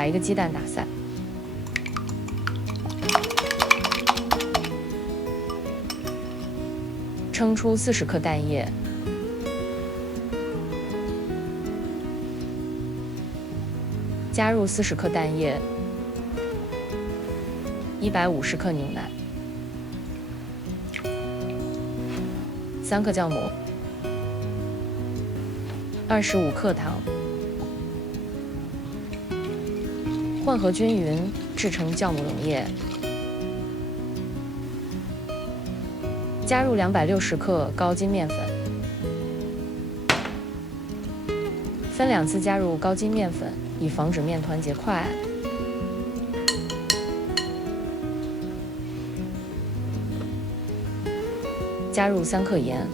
把一个鸡蛋打散，称出40克蛋液，加入40克蛋液，150克牛奶，3克酵母，25克糖，混合均匀，制成酵母溶液。加入260克高筋面粉，分2次加入高筋面粉，以防止面团结块。加入3克盐，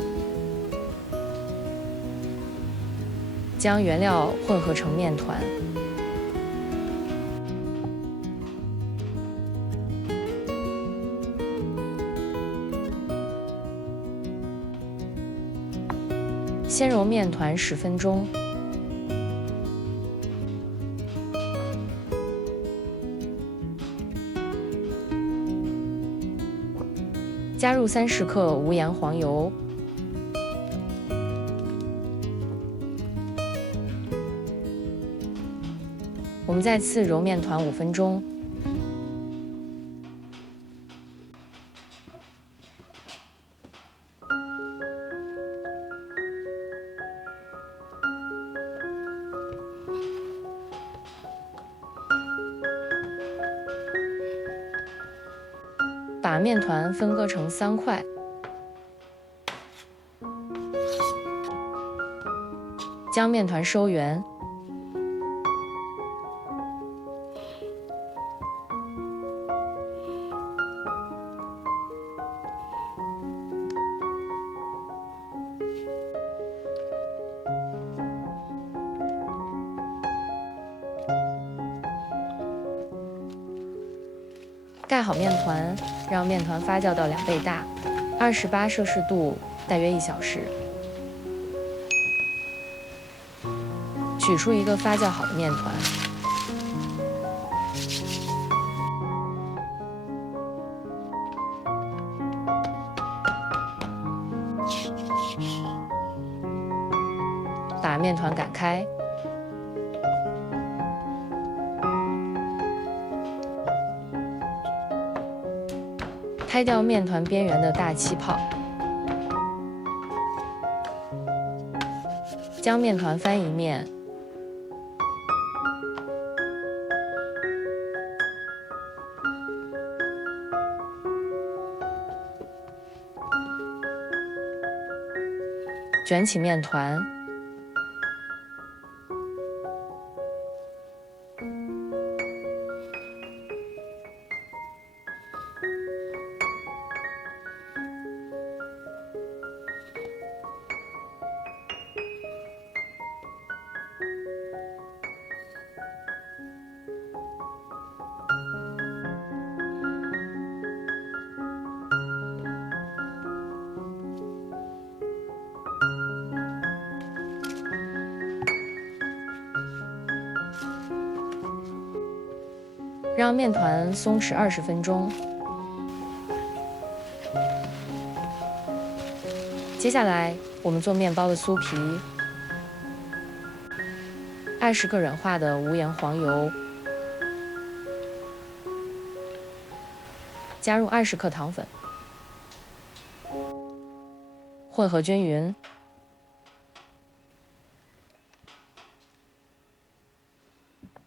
将原料混合成面团。先揉面团10分钟，加入30克无盐黄油，我们再次揉面团5分钟。把面团分割成3块，将面团收圆，盖好面团，让面团发酵到2倍大，28摄氏度，大约1小时。取出一个发酵好的面团，把面团擀开。拍掉面团边缘的大气泡，将面团翻一面，卷起面团，让面团松弛20分钟。接下来，我们做面包的酥皮。20克软化的无盐黄油，加入20克糖粉，混合均匀。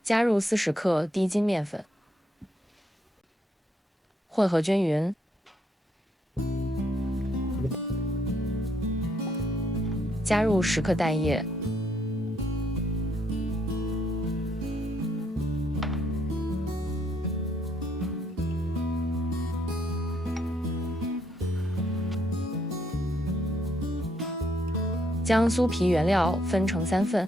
加入40克低筋面粉，混合均匀。加入10克蛋液，将酥皮原料分成3份。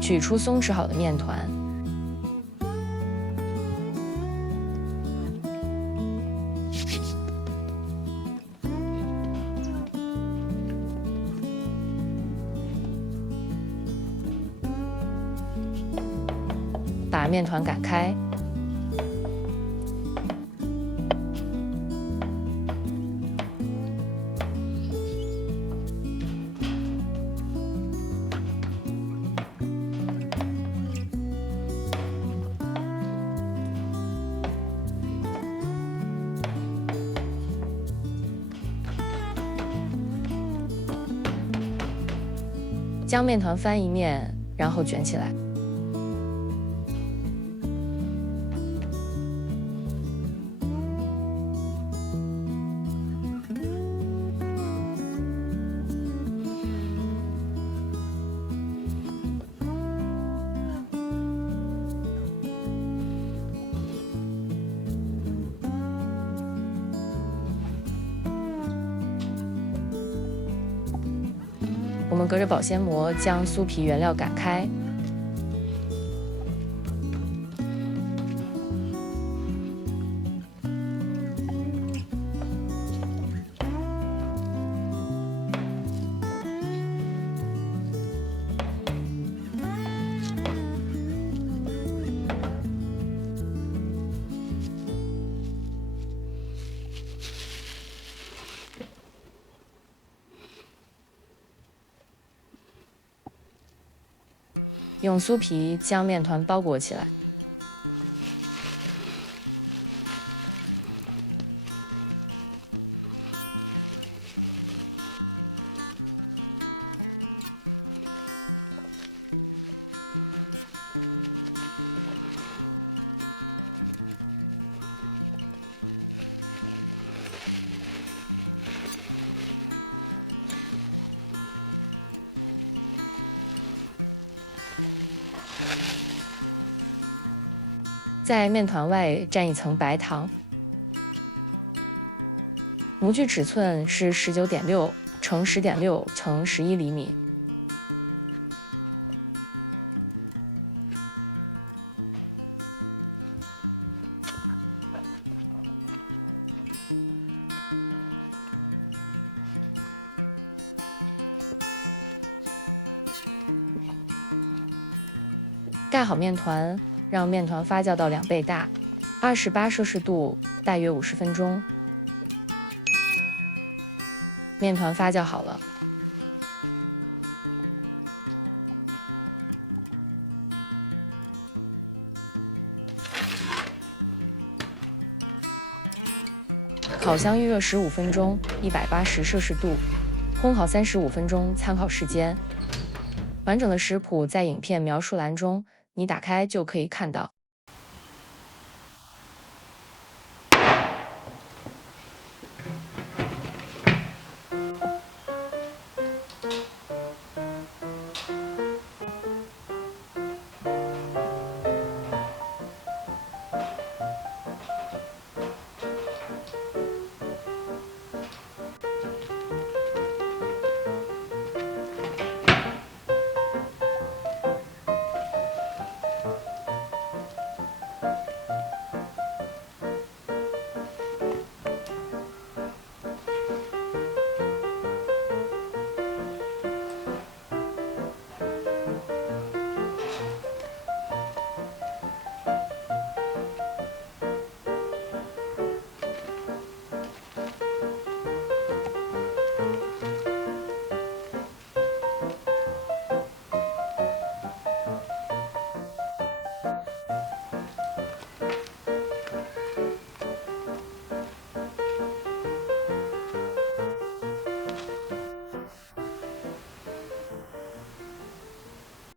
取出松弛好的面团，把面团擀开，将面团翻一面，然后卷起来。我们隔着保鲜膜将酥皮原料擀开，用酥皮将面团包裹起来。在面团外蘸一层白糖。模具尺寸是19.6乘10.6乘11厘米。盖好面团，让面团发酵到2倍大，28摄氏度，大约50分钟。面团发酵好了，烤箱预热15分钟，180摄氏度，烘烤35分钟，参考时间。完整的食谱在影片描述栏中，你打开就可以看到。